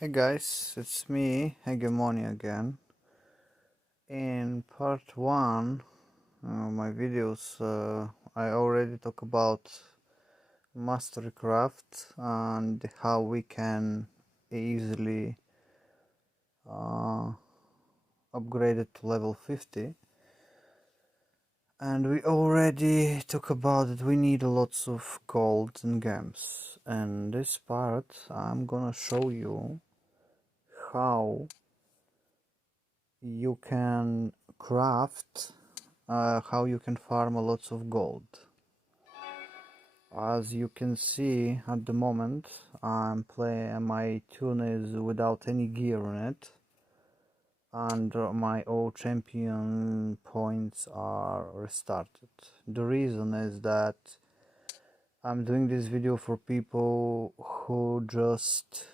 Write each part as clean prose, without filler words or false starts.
Hey guys, it's me, Hegemony again. In part 1, my videos, I already talk about mastery craft and how we can easily uh, upgrade it to level 50. And we already talk about it, we need lots of gold and gems. And this part, I'm gonna show you how you can craft, how you can farm lots of gold. As you can see at the moment, I'm playing, my tune is without any gear in it, and my old champion points are restarted. The reason is that I'm doing this video for people who just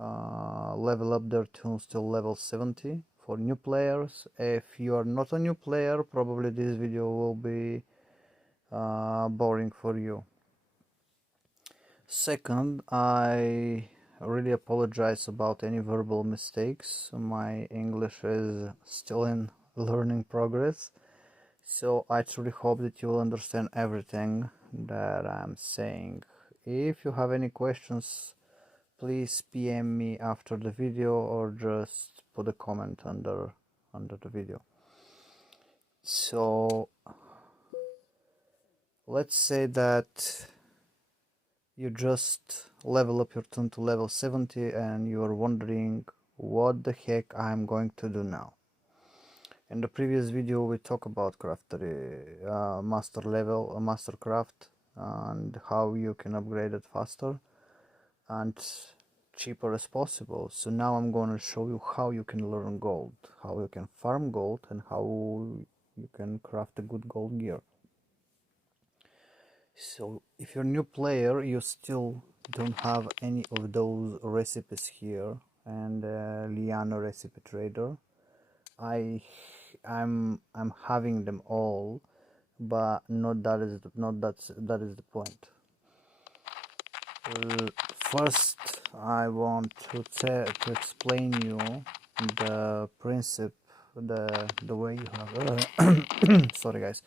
level up their tunes till level 70. For new players, if you are not a new player, probably this video will be boring for you. Second, I really apologize about any verbal mistakes. My English is still in learning progress, so I truly hope that you will understand everything that I'm saying. If you have any questions, please PM me after the video or just put a comment under the video. So let's say that you just level up your tune to level 70 and you are wondering what the heck I'm going to do now. In the previous video we talked about master level, master craft, and how you can upgrade it faster and cheaper as possible. So now I'm going to show you how you can learn gold, how you can farm gold, and how you can craft a good gold gear. So if you're a new player, you still don't have any of those recipes here, and Liana recipe trader, I'm having them all, but that is the point. First, I want to explain you the principle, the way you have. Sorry, guys.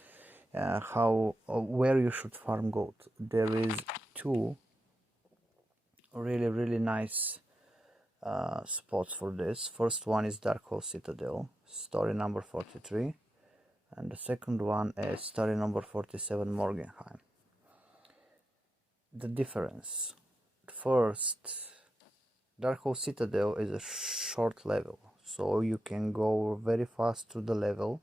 How where you should farm gold. There is two really nice spots for this. First one is Dark Hole Citadel, story number 43, and the second one is story number 47, Morgenheim. The difference: first, Dark Hole Citadel is a short level, so you can go very fast to the level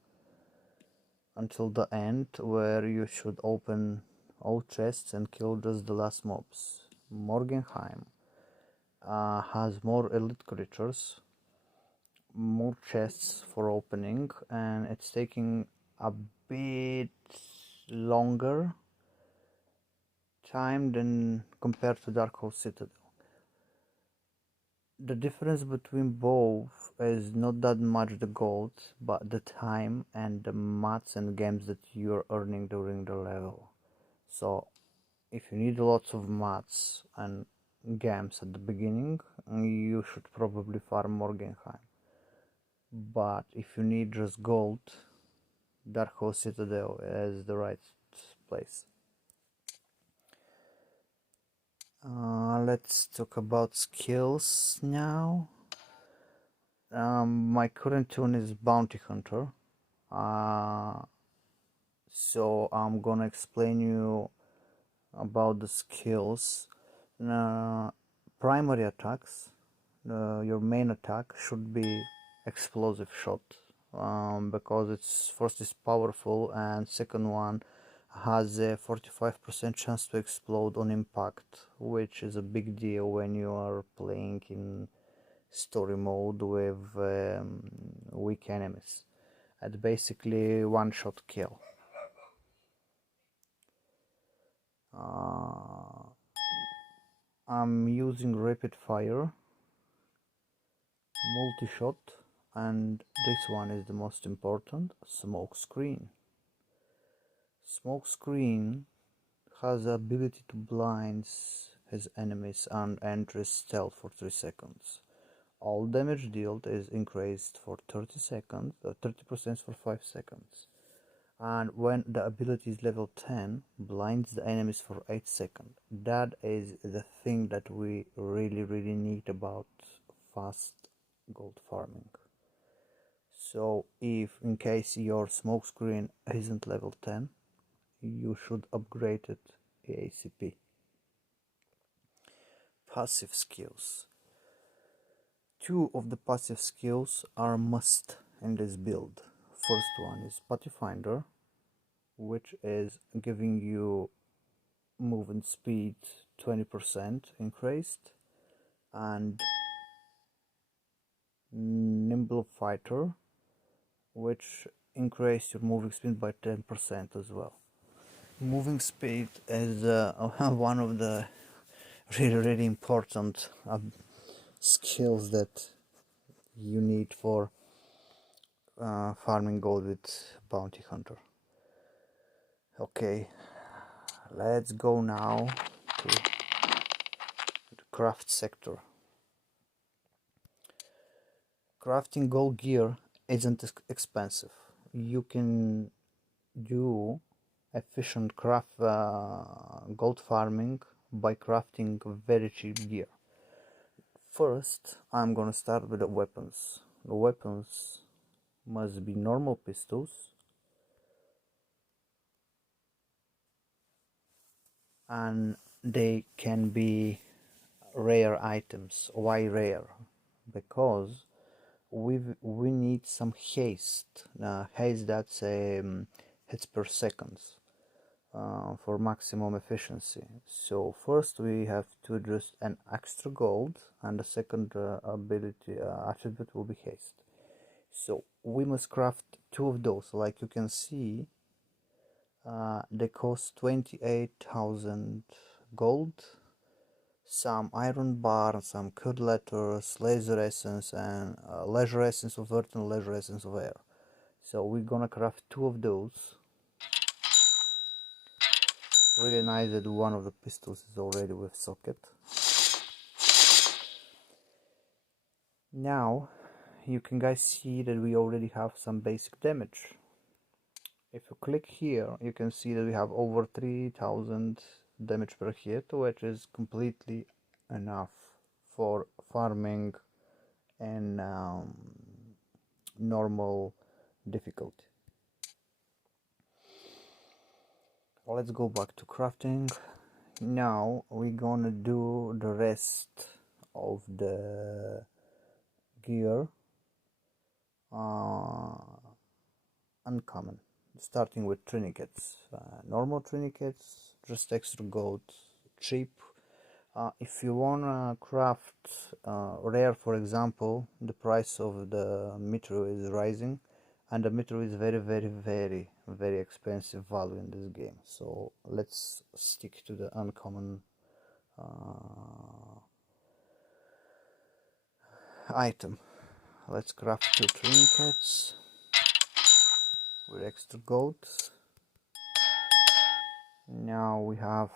until the end, where you should open all chests and kill just the last mobs. Morgenheim has more elite creatures, more chests for opening, and it's taking a bit longer time than compared to Dark Hole Citadel. The difference between both is not that much the gold, but the time and the mats and games that you're earning during the level. So if you need lots of mats and games at the beginning, you should probably farm Morgenheim. But if you need just gold, Dark Hole Citadel is the right place. Let's talk about skills now. My current tune is Bounty Hunter, so I'm gonna explain you about the skills. Primary attacks, your main attack should be explosive shot, because it's first is powerful, and second one has a 45% chance to explode on impact, which is a big deal when you are playing in story mode with weak enemies. It's basically one shot kill. I'm using rapid fire, multi-shot, and this one is the most important, smoke screen. Smoke screen has the ability to blind his enemies and enter stealth for 3 seconds. All damage dealt is increased for 30 seconds, 30% for 5 seconds. And when the ability is level 10, blinds the enemies for 8 seconds. That is the thing that we really need about fast gold farming. So if in case your smoke screen isn't level 10, you should upgrade it ASAP. Passive skills. Two of the passive skills are a must in this build. First one is Pathfinder, which is giving you movement speed 20% increased, and Nimble Fighter, which increased your moving speed by 10% as well. Moving speed is one of the really important skills that you need for farming gold with Bounty Hunter. Okay, let's go now to the craft sector. Crafting gold gear isn't expensive. You can do efficient gold farming by crafting very cheap gear. First, I'm gonna start with the weapons. The weapons must be normal pistols and they can be rare items. Why rare? Because we need some haste. Haste, that's hits per seconds for maximum efficiency. So first we have to address an extra gold, and the second ability attribute will be haste. So we must craft two of those. Like you can see, they cost 28,000 gold, some iron bar, some code letters, laser essence, and leisure essence of earth and leisure essence of air. So we're gonna craft two of those. Really nice that one of the pistols is already with socket. Now you can guys see that we already have some basic damage. If you click here, you can see that we have over 3000 damage per hit, which is completely enough for farming and normal difficulty. Let's go back to crafting. Now we're gonna do the rest of the gear uncommon, starting with trinkets. Normal trinkets, just extra gold, cheap. If you wanna craft rare, for example, the price of the meteor is rising, and the meteor is very expensive value in this game. So let's stick to the uncommon item. Let's craft two trinkets with extra gold. Now we have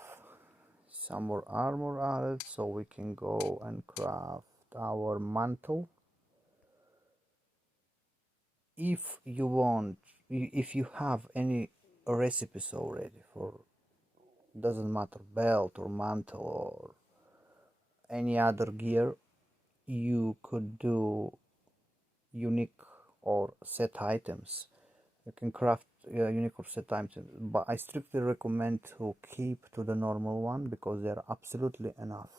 some more armor added, so we can go and craft our mantle. If you want, if you have any recipes already for, doesn't matter, belt or mantle or any other gear, you could do unique or set items. You can craft unique or set items, but I strictly recommend to keep to the normal one because they are absolutely enough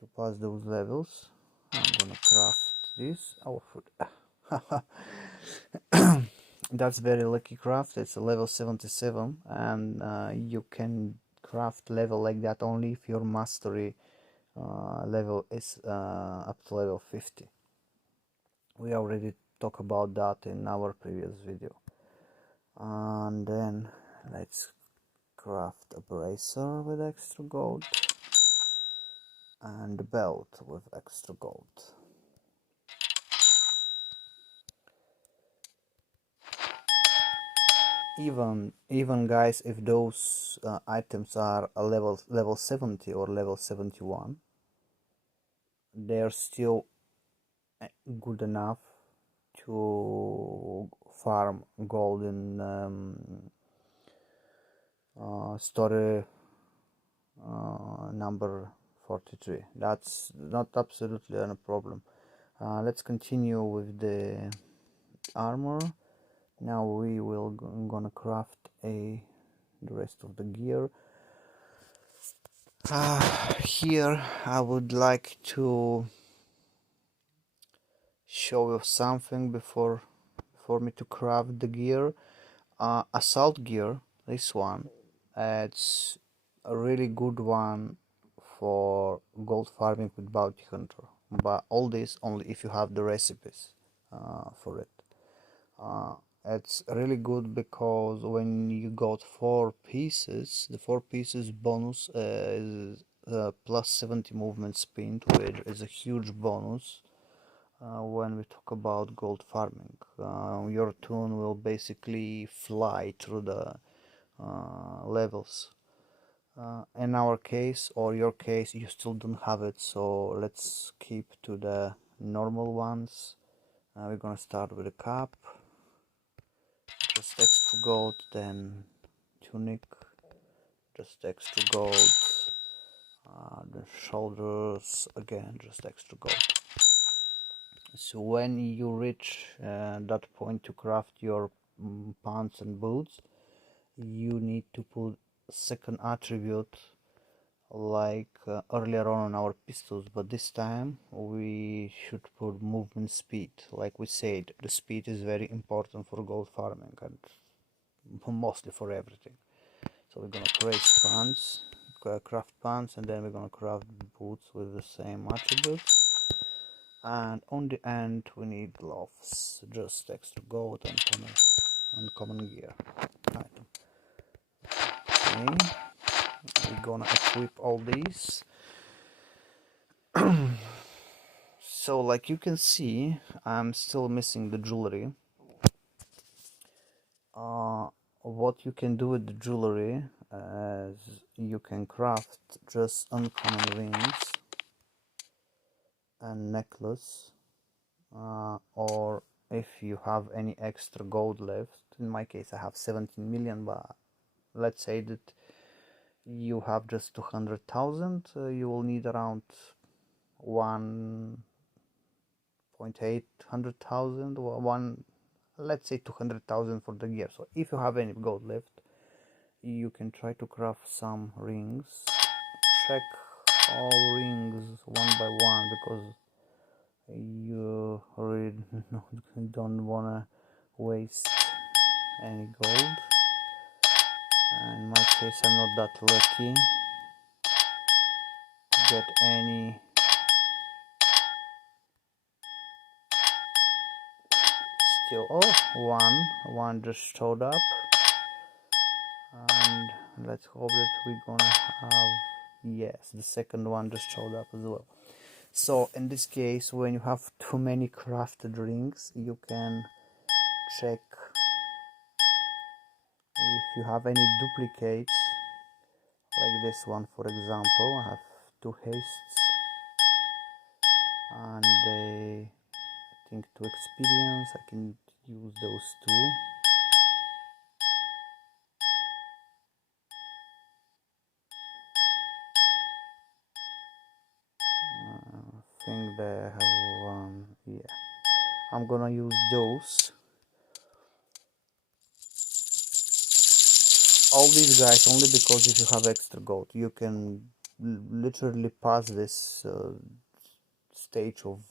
to pass those levels. I'm gonna craft this. Oh, food. That's very lucky craft. It's a level 77, and you can craft level like that only if your mastery level is up to level 50. We already talked about that in our previous video. And then let's craft a bracer with extra gold and a belt with extra gold. Even guys, if those items are a level 70 or level 71, they're still good enough to farm golden story number 43. That's not absolutely a problem. Let's continue with the armor. Now we will gonna craft the rest of the gear. Here I would like to show you something before me to craft the gear. Assault gear, this one, it's a really good one for gold farming with bounty hunter, but all this only if you have the recipes for it. It's really good because when you got 4 pieces, the 4 pieces bonus is plus 70 movement speed, which is a huge bonus when we talk about gold farming. Your toon will basically fly through the levels. In our case or your case, you still don't have it, so let's keep to the normal ones. We're gonna start with a cap, just extra gold, then tunic, just extra gold, the shoulders, again just extra gold. So when you reach that point to craft your pants and boots, you need to put second attribute like earlier on our pistols, but this time we should put movement speed. Like we said, the speed is very important for gold farming and mostly for everything. So we're gonna create pants, craft pants, and then we're gonna craft boots with the same attributes. And on the end we need gloves, just extra gold and common gear item. Okay, we're gonna equip all these. So like you can see, I'm still missing the jewelry. What you can do with the jewelry is you can craft just uncommon rings and necklace, or if you have any extra gold left. In my case I have 17 million, but let's say that you have just 200,000, you will need around 1.8 one, let's say 200,000 for the gear. So if you have any gold left, you can try to craft some rings. Check all rings one by one because you really don't wanna waste any gold. In my case I'm not that lucky to get any. Still, oh, one just showed up, and let's hope that we're gonna have, yes, the second one just showed up as well. So in this case, when you have too many crafted rings, you can check if you have any duplicates, like this one for example. I have 2 hastes and I think 2 experience. I can use those 2. I think they have one, yeah. I'm gonna use those. All these guys only because if you have extra gold, you can literally pass this stage of,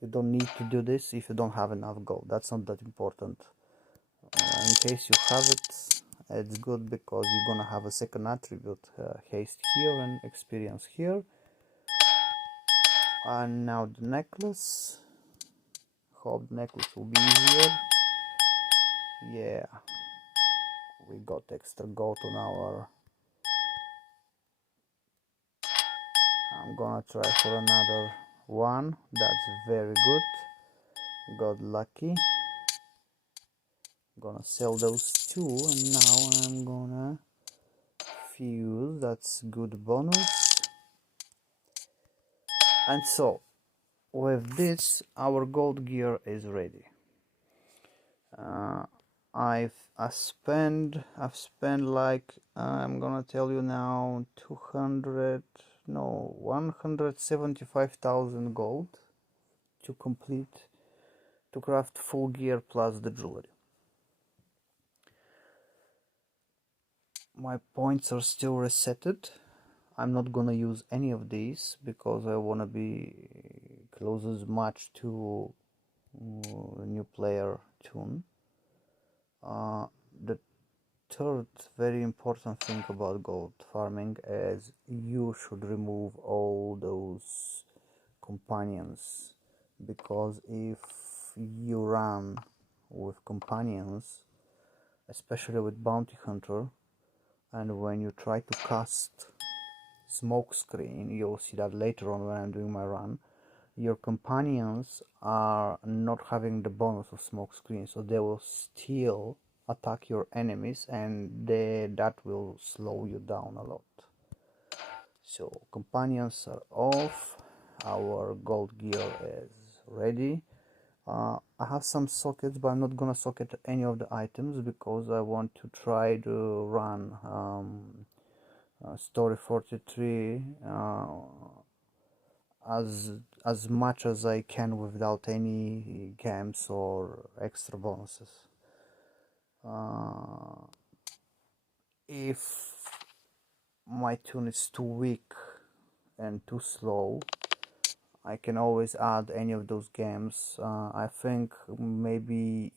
you don't need to do this if you don't have enough gold. That's not that important. In case you have it, it's good because you're gonna have a second attribute, haste here and experience here. And now the necklace. Hope the necklace will be easier. Yeah, we got extra gold on our. I'm gonna try for another one. That's very good. Got lucky. Gonna sell those 2, and now I'm gonna fuse. That's good bonus. And so with this, our gold gear is ready. I've spent like, I'm gonna tell you now, 175,000 gold to craft full gear plus the jewelry. My points are still resetted. I'm not gonna use any of these because I wanna be close as much to new player tune. The third very important thing about gold farming is you should remove all those companions, because if you run with companions, especially with bounty hunter, and when you try to cast smoke screen, you'll see that later on when I'm doing my run, your companions are not having the bonus of smoke screen, so they will still attack your enemies, and that will slow you down a lot. So companions are off, our gold gear is ready. I have some sockets, but I'm not gonna socket any of the items because I want to try to run story 43 as much as I can without any gems or extra bonuses. If my tune is too weak and too slow, I can always add any of those games. I think maybe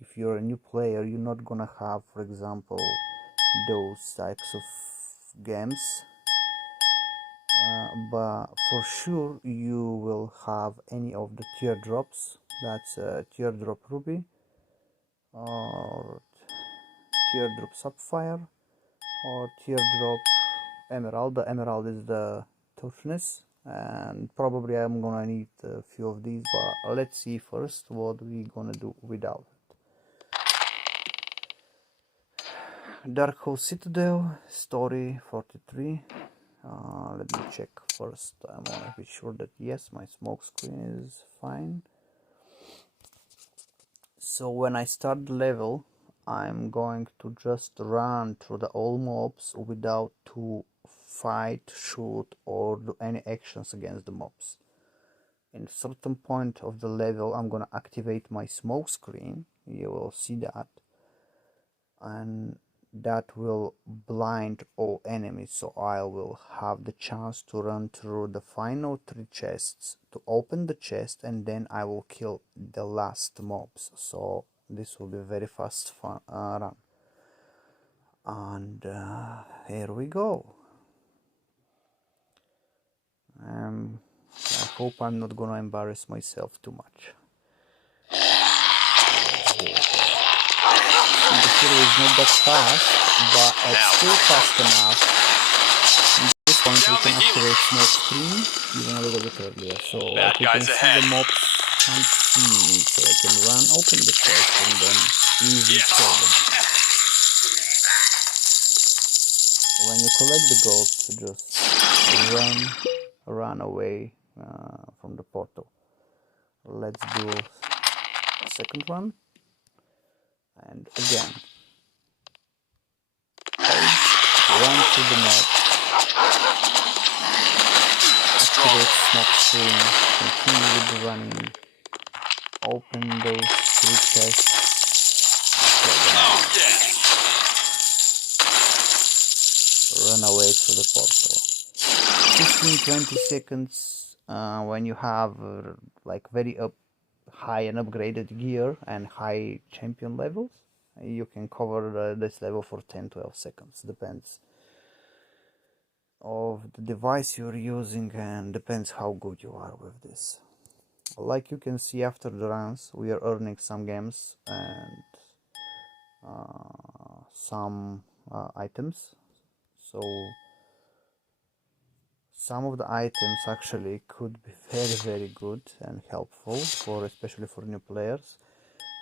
if you're a new player, you're not gonna have, for example, those types of games, but for sure you will have any of the teardrops. That's teardrop ruby or teardrop sapphire or teardrop emerald. The emerald is the toughness, and probably I'm gonna need a few of these, but let's see first what we gonna do without it. Dark Hole Citadel, story 43. Let me check first. I wanna be sure that yes, my smoke screen is fine. So when I start the level, I'm going to just run through the all mobs without to fight, shoot, or do any actions against the mobs. In a certain point of the level, I'm gonna activate my smoke screen. You will see that, and that will blind all enemies, so I will have the chance to run through the final 3 chests to open the chest, and then I will kill the last mobs. So this will be a very fast run. And here we go. I hope I'm not gonna embarrass myself too much. The hero is not that fast, but it's still fast enough. At this point we can activate smoke screen even a little bit earlier, so like we can see the mobs can't see me, so I can run, open the chest, and then easily kill them. When you collect the gold, just run away from the portal. Let's do a second run, and again run to the mob, activate smoke screen, continue with the running, open those 3 chests, run away to the portal. 15-20 seconds when you have like very high and upgraded gear and high champion levels, you can cover this level for 10-12 seconds. Depends of the device you're using and depends how good you are with this. Like you can see, after the runs we are earning some gems and some items. So some of the items actually could be very good and helpful, especially for new players.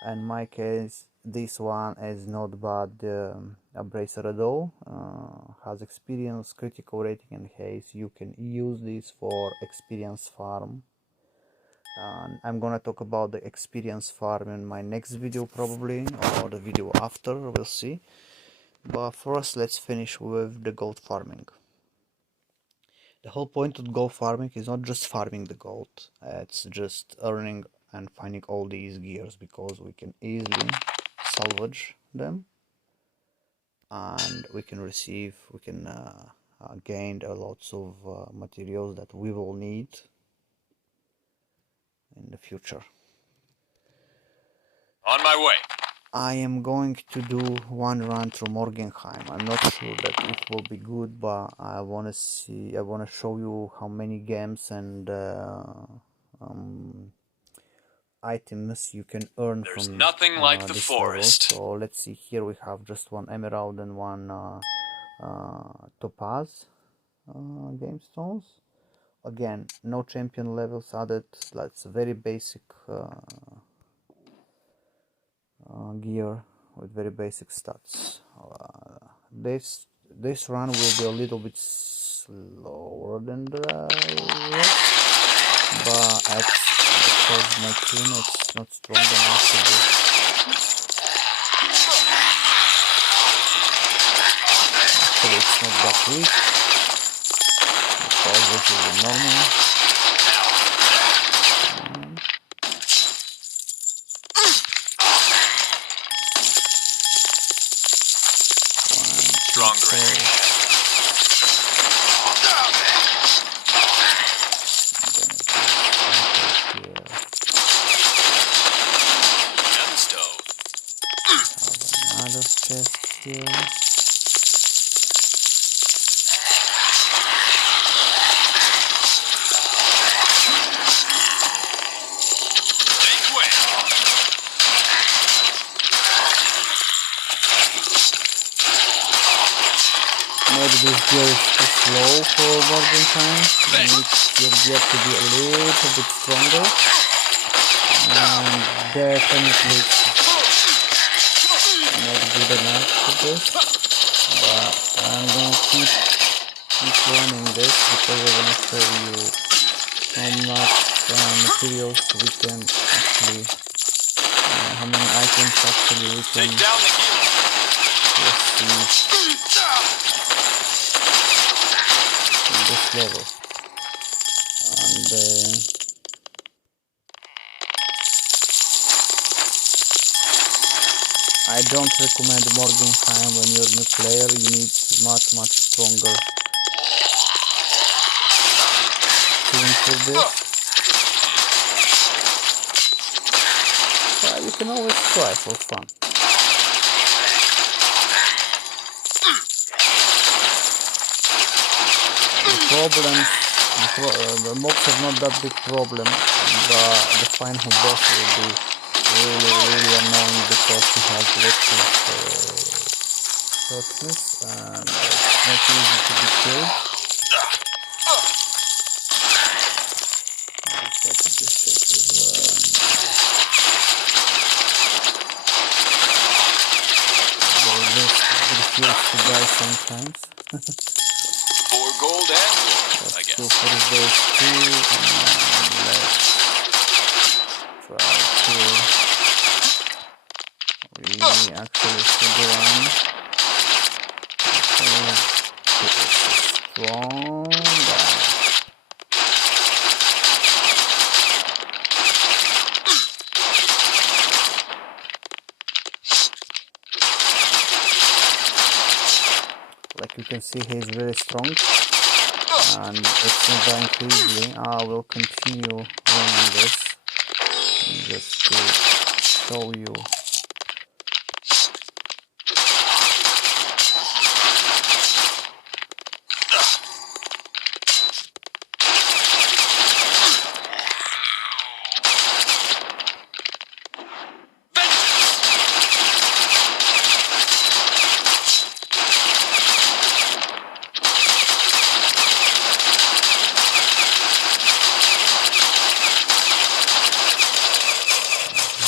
In my case, this one is not bad abrasive at all. Has experience, critical rating and haste. You can use this for experience farm. I'm gonna talk about the experience farm in my next video probably, or the video after, we'll see. But first let's finish with the gold farming. The whole point of gold farming is not just farming the gold, it's just earning and finding all these gears, because we can easily salvage them and we can gain a lots of materials that we will need in the future. On my way. I am going to do one run through Morgenheim. I'm not sure that it will be good, but I want to show you how many games and items you can earn There's from nothing like the this forest. level. So let's see, here we have just one emerald and one topaz game stones. Again, no champion levels added. That's very basic gear with very basic stats. This run will be a little bit slower than the rest, but because my tune it's not strong enough to do. Actually, it's not that weak, because this is the normal. Stronger enemy. Gemstone. Have another chest here. Make way. Maybe this gear is too slow for Morgenheim. You need your gear to be a little bit stronger. And definitely it's not good enough for this. But I'm gonna keep running this, because I'm gonna show you how much materials we can actually, how many items actually we can Take down the gear. receive in this level. And I don't recommend Morgenheim when you're a new player. You need much stronger tune for this. But you can always try for fun. The mobs are not that big problem, but the final boss will be really annoying, because he has lots of toughness and it's not easy to be killed. They refuse to die sometimes. 4 gold and gold, I guess. Go for those two, and let's try to really actually should run. Okay, strong. Like you can see, he's very strong, and it's not dying easily. I will continue running this just to show you.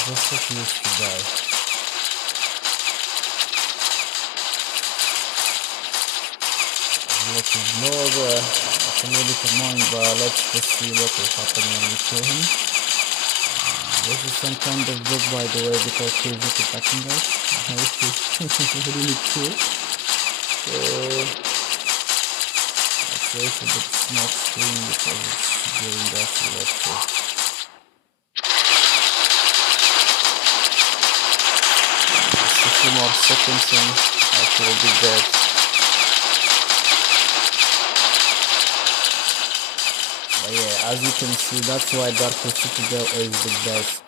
Just refuse to die. lot of blood. It's a little bit annoying, but let's just see what will happen when we kill him. This is some kind of bug, by the way, because he's not attacking us, which is really cool. So let's wait for the smoke screen because it's giving us a lot of. Just a few more seconds and I will be dead. But yeah, as you can see, that's why Dark Horse Citadel is the best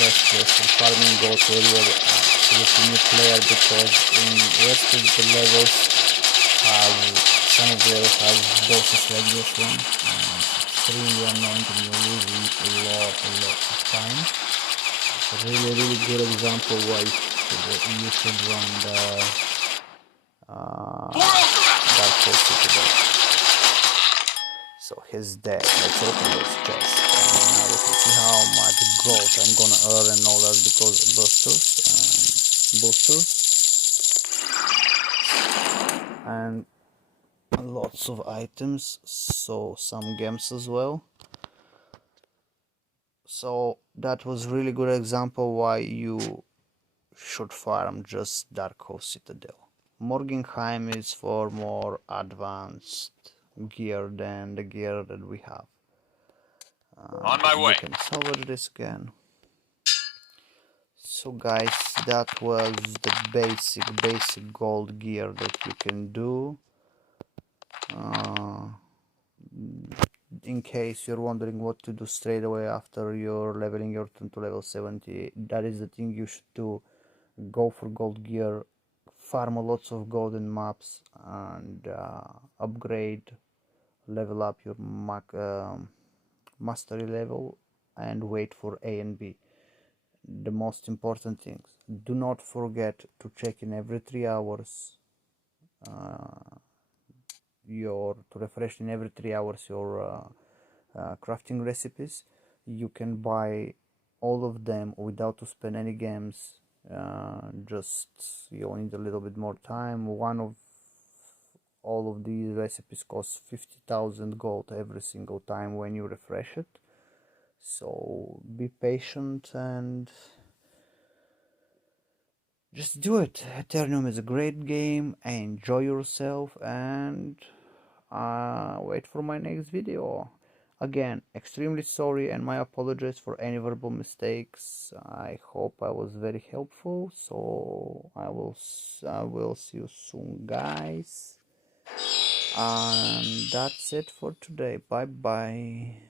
place for farming gold when you're absolutely new player, because in the rest of the levels some of the levels have bosses like this one, and it's extremely annoying and you're losing a lot of time. It's a really good example why you should run the Dark Horse Citadel. So he's dead. Let's open this chest. And now we can see how much gold I'm gonna earn and all that because boosters and lots of items. So some gems as well. So that was really good example why you should farm just Dark Horse Citadel. Morgenheim is for more advanced gear than the gear that we have. On my way. You can salvage this again. So guys, that was the basic gold gear that you can do. In case you're wondering what to do straight away after you're leveling your turn to level 70, that is the thing you should do. Go for gold gear, farm lots of golden maps, and upgrade, level up your mastery level, and wait for A and B. The most important things: do not forget to check in every 3 hours to refresh in every 3 hours your crafting recipes. You can buy all of them without to spend any games. Just you'll need a little bit more time. One of all of these recipes costs 50,000 gold every single time when you refresh it. So be patient and just do it. Eternium is a great game. Enjoy yourself and wait for my next video. Again, extremely sorry and my apologies for any verbal mistakes. I hope I was very helpful. So I will see you soon, guys. And that's it for today. Bye bye.